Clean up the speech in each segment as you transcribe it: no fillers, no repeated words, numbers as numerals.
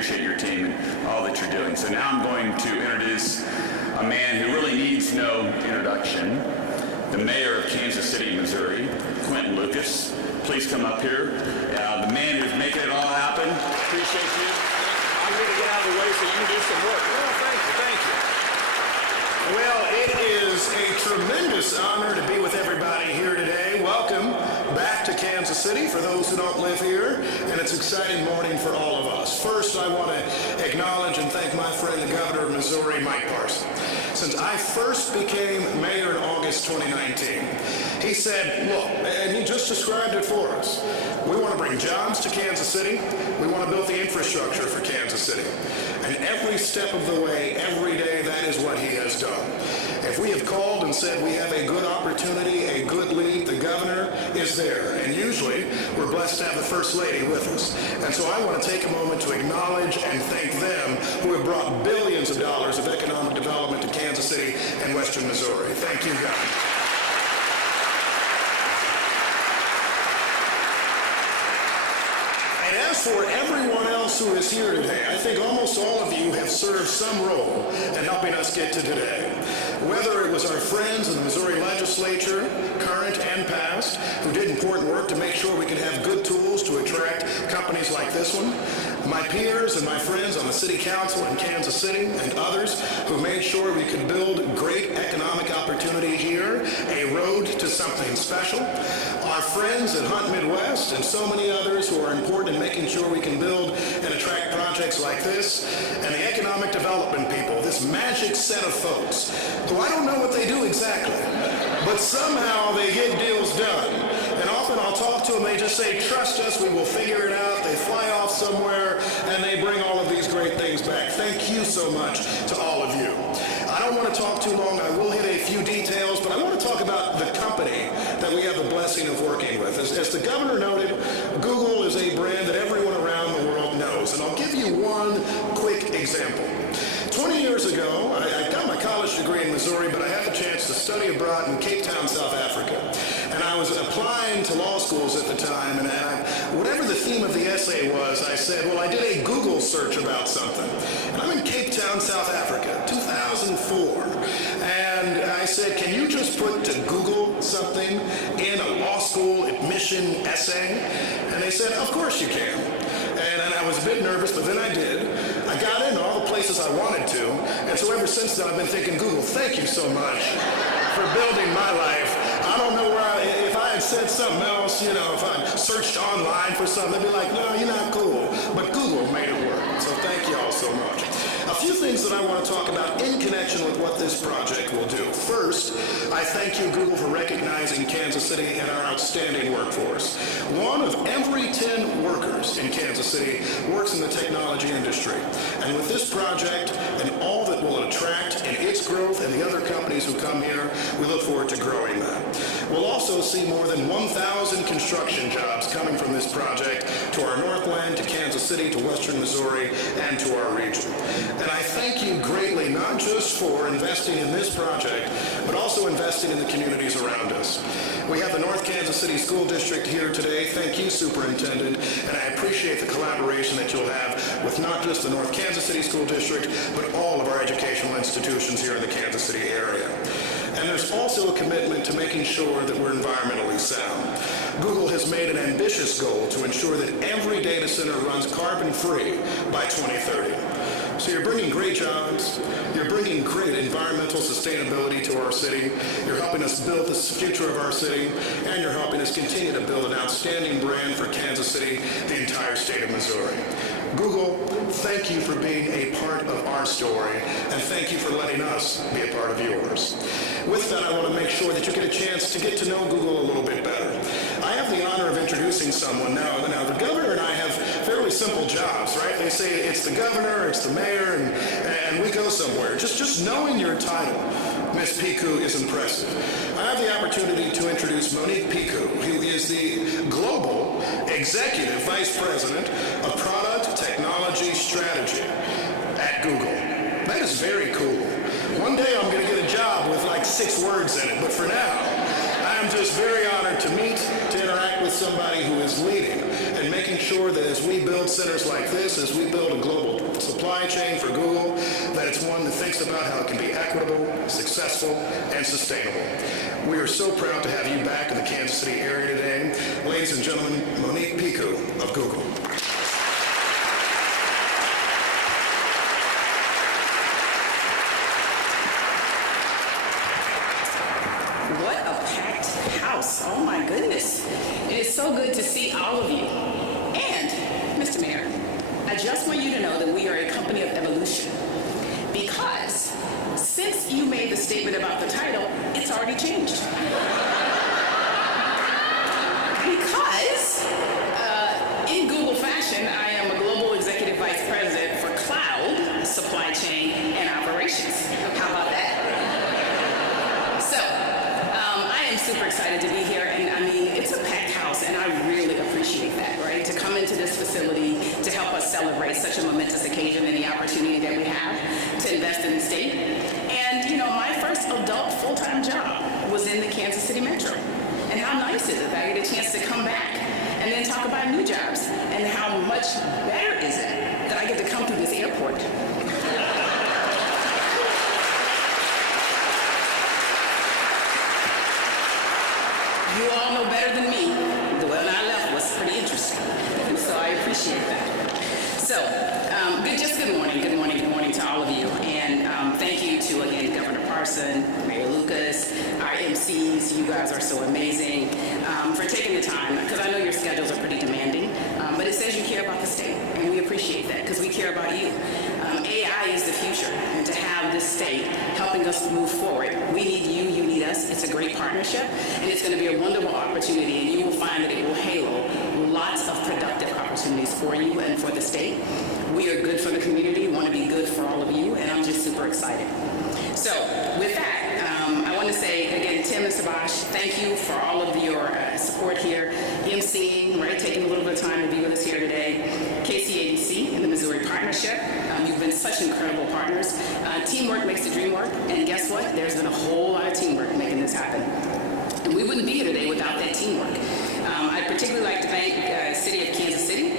appreciate your team and all that you're doing. So now I'm going to introduce a man who really needs no introduction, the mayor of Kansas City, Missouri, Quentin Lucas. Please come up here. The man who's making it all happen. Appreciate you. I'm going to get out of the way so you can do some work. Well, thank you. Well, it is a tremendous honor to be with everybody here today. Welcome back to Kansas City for those who don't live here, and it's an exciting morning for all of us. First, I want to acknowledge and thank my friend, the governor of Missouri, Mike Parson. Since I first became mayor in August 2019, he said, look, and he just described it for us, we want to bring jobs to Kansas City, we want to build the infrastructure for Kansas City. And every step of the way, every day, that is what he has done. If we have called and said we have a good opportunity, a good lead, the governor is there. And usually, we're blessed to have the First Lady with us. And so I want to take a moment to acknowledge and thank them who have brought billions of dollars of economic development to Kansas City and Western Missouri. Thank you, guys. And as for everyone else who is here today, I think almost all of you have served some role in helping us get to today. Whether it was our friends in the Missouri legislature, current and past, who did important work to make sure we could have good tools to attract companies like this one, my peers and my friends on the city council in Kansas City, and others who made sure we could build great economic opportunity here, a road to something special, our friends at Hunt Midwest, and so many others who are important in making sure we can build and attract projects like this, and the economic development people, this magic set of folks, who I don't know what they do exactly, but somehow they get deals done. And often I'll talk to them, they just say, trust us, we will figure it out. They fly off somewhere, and they bring all of these great things back. Thank you so much to all of you. I don't want to talk too long. I will hit a few details, but I want to talk about the company that we have the blessing of working with. As the governor noted, Google is a brand that everyone around the world knows. And I'll give you one quick example. 20 years ago, I got my college degree in Missouri, but I had a chance to study abroad in Cape Town, South Africa. And I was applying to law schools at the time, and whatever the theme of the essay was, I said, well, I did a Google search about something. And I'm in Cape Town, South Africa, 2004. And I said, can you just put to Google something in a law school admission essay? And they said, of course you can. And I was a bit nervous, but then I did. I got into all the places I wanted to, and so ever since then I've been thinking, Google, thank you so much for building my life. I don't know if I had said something else, if I searched online for something, they'd be like, no, you're not cool. But Google made it work, so thank you all so much. A few things that I want to talk about in connection with what this project will do. First, I thank you, Google, for recognizing Kansas City and our outstanding workforce. 1 of every 10 workers in Kansas City works in the technology industry. And with this project and all that will attract in its growth and the other companies who come here, we look forward to growing that. We'll also see more than 1,000 construction jobs coming from this project to our Northland, to Kansas City, to Western Missouri, and to our region. And I thank you greatly, not just for investing in this project, but also investing in the communities around us. We have the North Kansas City School District here today. Thank you, Superintendent, and I appreciate the collaboration that you'll have with not just the North Kansas City School District, but all of our educational institutions here in the Kansas City area. And there's also a commitment to making sure that we're environmentally sound. Google has made an ambitious goal to ensure that every data center runs carbon-free by 2030. So you're bringing great jobs, you're bringing great environmental sustainability to our city, you're helping us build the future of our city, and you're helping us continue to build an outstanding brand for Kansas City, the entire state of Missouri. Google, thank you for being a part of our story, and thank you for letting us be a part of yours. With that, I want to make sure that you get a chance to get to know Google a little bit better. I have the honor of introducing someone now. Now, the governor and I have fairly simple jobs, right? They say it's the governor, it's the mayor, and we go somewhere. Just knowing your title, Ms. Piku, is impressive. I have the opportunity to introduce Monique Piku, who is the Global Executive Vice President of Product Technology Strategy at Google. That is very cool. One day I'm going to get a job with like 6 words in it, but for now, I'm just very honored to meet, to interact with somebody who is leading and making sure that as we build centers like this, as we build a global supply chain for Google, that it's one that thinks about how it can be equitable, successful, and sustainable. We are so proud to have you back in the Kansas City area today. Ladies and gentlemen, Monique Piku of Google. What a packed house. Oh my goodness. It is so good to see all of you. And, Mr. Mayor, I just want you to know that we are a company of evolution. Because since you made the statement about the title, it's already changed. Because in Google fashion, I am a global executive vice president for cloud, supply chain, and operations. How about that? So, I am super excited to be here, and I mean, it's a packed house, and I really appreciate that, right? To come into this facility to help us celebrate such a momentous occasion and the opportunity that we have to invest in the state. And, you know, my first adult full-time job was in the Kansas City Metro. And how nice is it that I get a chance to come back and then talk about new jobs, and how much better is it that I get to come through this airport. You all know better than me, the one I left was pretty interesting, and so I appreciate that. So, good morning to all of you, and thank you to, again, Governor Parson, Mayor Lucas, our MCs, you guys are so amazing, for taking the time, because I know your schedules are pretty demanding, but it says you care about the state, and we appreciate that, because we care about you. AI is the future, and to have this state helping us move forward, we need you need us. It's a great partnership, and it's going to be a wonderful opportunity, and you will find that it will halo lots of productive opportunities for you and for the state. We are good for the community, want to be good for all of you, and I'm just super excited. So with that, I want to say again, Tim and Sabash, thank you for all of your support here. MCing, right, taking a little bit of time to be with us here today. KCADC and the Missouri Partnership, you've been such incredible partners. Teamwork makes the dream work, and guess what? There's been a whole lot of teamwork making this happen. And we wouldn't be here today without that teamwork. I'd particularly like to thank City of Kansas City,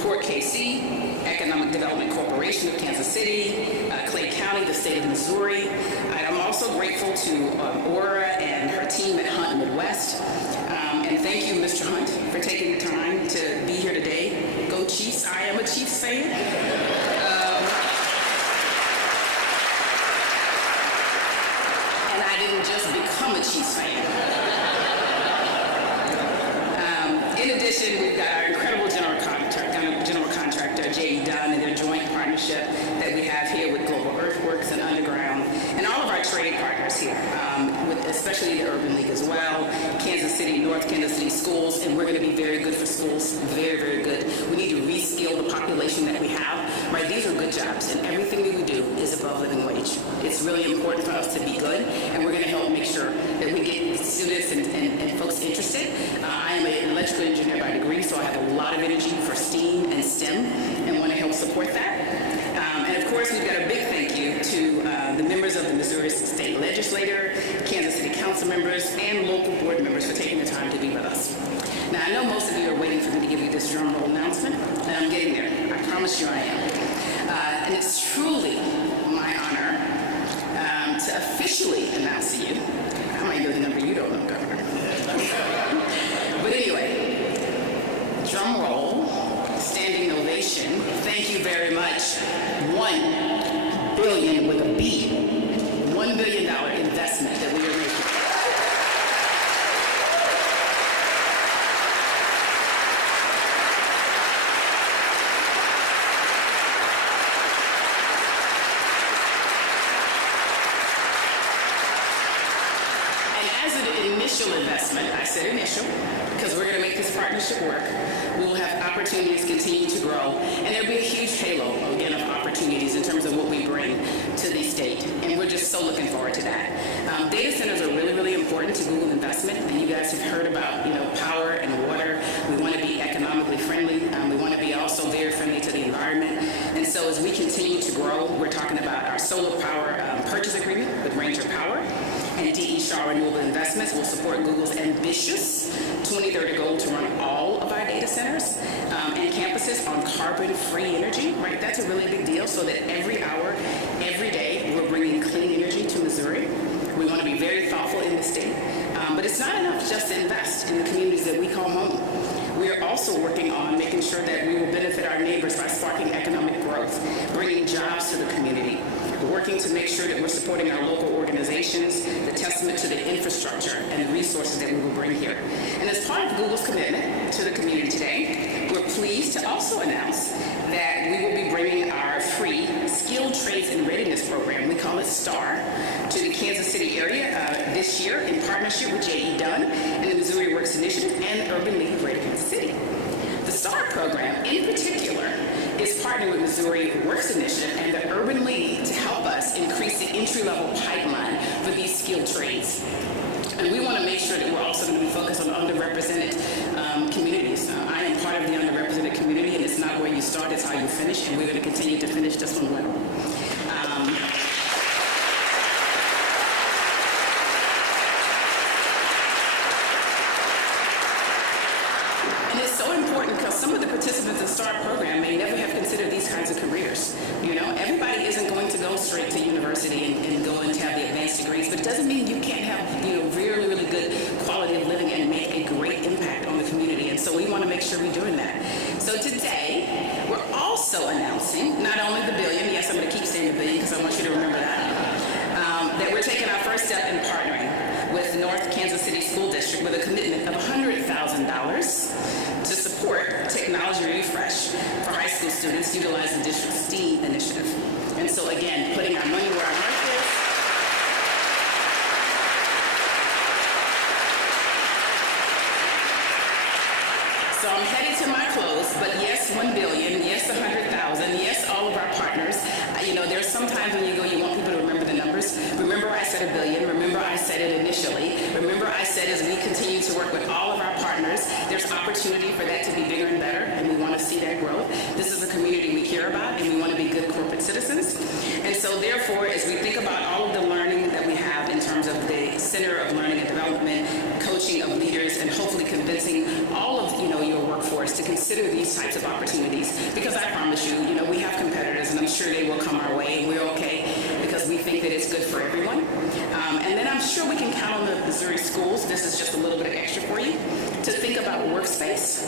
Port KC, Economic Development Corporation of Kansas City, Clay County, the state of Missouri. I'm also grateful to Aura and her team at Hunt Midwest. And thank you, Mr. Hunt, for taking the time to be here today. Go Chiefs. I am a Chiefs fan. And I didn't just become a Chiefs fan. In addition, we've got our incredible general contractor, J.E. Dunn, and their joint partnership that we have here with Global Earthworks and Underground, and all of our trade partners here, especially the Urban League as well, Kansas City, North Kansas City Schools, and we're going to be very good for schools, very, very good. We need to reskill the population that we have, right? These are good jobs, and everything that we do is above living wage. It's really important for us to be good, and we're going to help make sure that we get students and folks interested. I am an electrical engineer by degree, so I have a lot of energy for STEAM and STEM and want to help support that. And of course, we've got a big thank you to the members of the Missouri State Legislature, Kansas City Council members, and local board members for taking the time to be with us. Now, I know most of you are waiting for me to give you this drum roll announcement, and I'm getting there. I promise you I am. And it's truly my honor to officially announce to you, I might know the number you don't know, Governor. But anyway, drum roll, standing ovation, thank you very much. $1 billion with a B, $1 billion investment that we are making. Initial investment, I said initial, because we're going to make this partnership work. We will have opportunities continue to grow, and there'll be a huge halo, again, of opportunities in terms of what we bring to the state, and we're just so looking forward to that. Data centers are really, really important to Google investment, and you guys have heard about, power and water. We want to be economically friendly. We want to be also very friendly to the environment, and so as we continue to grow, we're talking about our solar power purchase agreement with Ranger Power, and DE Shaw Renewable Investments will support Google's ambitious 2030 goal to run all of our data centers and campuses on carbon-free energy, right? That's a really big deal, so that every hour, every day, we're bringing clean energy to Missouri. We want to be very thoughtful in the state, but it's not enough just to invest in the communities that we call home. We are also working on making sure that we will benefit our neighbors by sparking economic growth, bringing jobs to the community, working to make sure that we're supporting our local organizations, the testament to the infrastructure and the resources that we will bring here. And as part of Google's commitment to the community today, we're pleased to also announce that we will be bringing our free Skilled Trades and Readiness program, we call it STAR, to the Kansas City area this year in partnership with J.E. Dunn and the Missouri Works Initiative and Urban League of Greater Kansas City. The STAR program, in particular, is partnering with Missouri Works Initiative and the Urban League to help us increase the entry-level pipeline for these skilled trades. And we want to make sure that we're also going to be focused on underrepresented communities. I am part of the underrepresented community, and it's not where you start, it's how you finish, and we're going to continue to finish this one well. And it's so important because some of the participants in the START program may never have considered these kinds of careers. You know, everybody isn't going to go straight to university and go and have the advanced degrees, but it doesn't mean you can't have, you know, really, really good quality of living and make a great impact on the community. And so we want to make sure we're doing that. So today, we're also announcing not only the billion, yes, I'm going to keep saying the billion because I want you to remember that we're taking our first step in partnering with North Kansas City School District with a commitment of $100,000 to support technology refresh for high school students utilizing the district's STEAM initiative. And so again, putting our money where our mouth is. So I'm headed to my close, but yes, 1 billion, yes, 100,000, yes, all of our partners. You know, there's sometimes when you go, you want people to remember the numbers. Remember I said $1 billion, remember I said it initially. Remember I said as we continue to work with all of our partners, there's opportunity for that to be bigger and better, and we want to see that growth. This is a community we care about, and we want to be good corporate citizens. And so therefore, as we think about all of the learning that we have in terms of the Center of Learning and Development, coaching of leaders, and hopefully convincing all of, you know, your workforce to consider these types of opportunities, because I promise you, you know, we have competitors, and I'm sure they will come our way, and we're okay because we think that it's good for everyone. And then I'm sure we can count on the Missouri schools. This is just a little bit of extra for you to think about Workspace.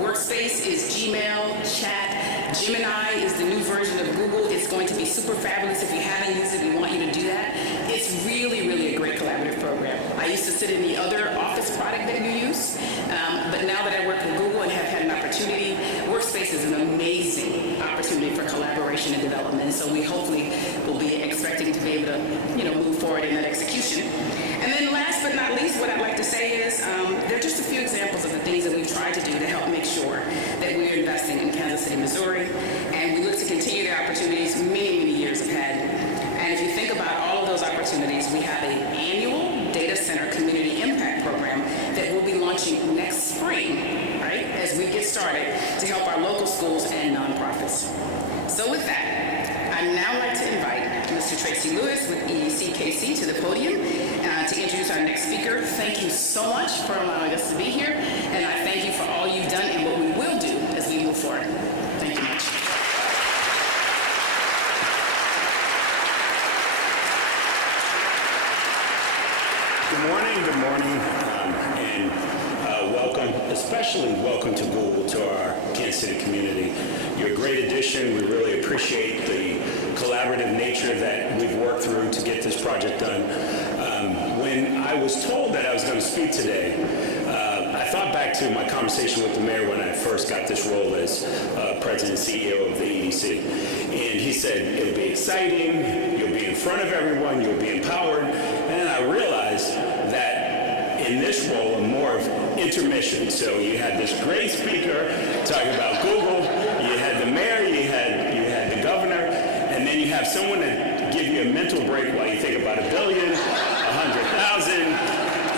Workspace is Gmail, chat. Gemini is the new version of Google. It's going to be super fabulous. If you haven't used it, we want you to do that. It's really, really a great collaborative program. I used to sit in the other Office product that you use, but now that I work with Google and have had an opportunity, Workspace is an amazing opportunity for collaboration and development. So we hopefully will be expecting to be able to, you know, move forward in that execution. And then last but not least, what I'd like to say is there are just a few examples of the things that we've tried to do to help make sure that we're investing in Kansas City, Missouri, and we look to continue the opportunities many, many years ahead. And if you think about all of those opportunities, we have an annual data center community impact program that we'll be launching next spring, right, as we get started to help our local schools and nonprofits. So with that, I'd now like to invite Mr. Tracy Lewis with EDC-KC to the podium to introduce our next speaker. Thank you so much for allowing us to be here, and I thank you for all you've done and what we will do as we move forward. Thank you much. Good morning, and welcome, especially welcome to Google, to our Kansas City community. You're a great addition. We really appreciate the collaborative nature that we've worked through to get this project done. When I was told that I was going to speak today, I thought back to my conversation with the mayor when I first got this role as president and CEO of the EDC. And he said, it'll be exciting, you'll be in front of everyone, you'll be empowered. And then I realized that in this role, I'm more of intermission. So you had this great speaker talking about Google, you had the mayor, you had the governor, and then you have someone to give you a mental break while you think about $1 billion, 100,000.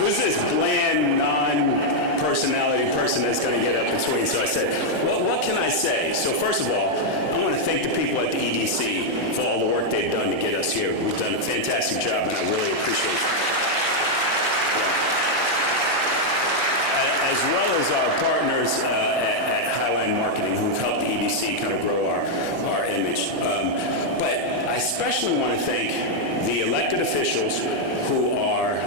Who's this bland, non-personality person that's going to get up between? So I said, well, what can I say? So first of all, I want to thank the people at the EDC for all the work they've done to get us here. We've done a fantastic job, and I really appreciate it. As well as our partners at Highland Northland Marketing, who've helped the EDC kind of grow our image. But I especially want to thank the elected officials who are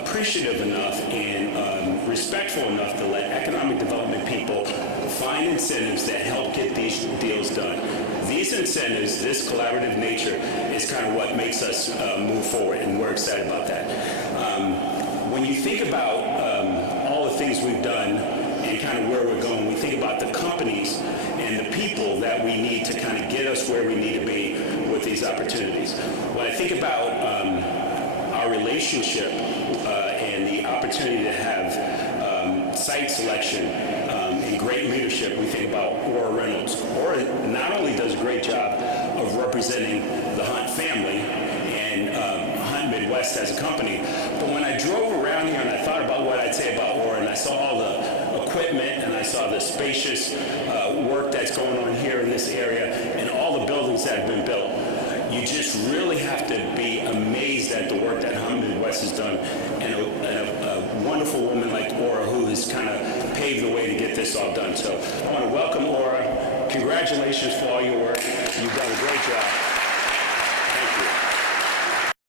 appreciative enough and respectful enough to let economic development people find incentives that help get these deals done. These incentives, this collaborative nature, is kind of what makes us move forward, and we're excited about that. When you think about all the things we've done and kind of where we're going, we think about the companies and the people that we need to kind of get us where we need to be with these opportunities. When I think about our relationship and the opportunity to have site selection and great leadership, we think about Ora Reynolds. Ora not only does a great job of representing the Hunt family and Hunt Midwest as a company, but when I drove around here and I thought about what I'd say about Ora, and I saw all the equipment and I saw the spacious work that's going on here in this area and all the buildings that have been built, you just really have to be amazed at the work that Hunt Midwest has done, and a wonderful woman like Ora who has kind of paved the way to get this all done. So I want to welcome Ora. Congratulations for all your work. You've done a great job. Thank you.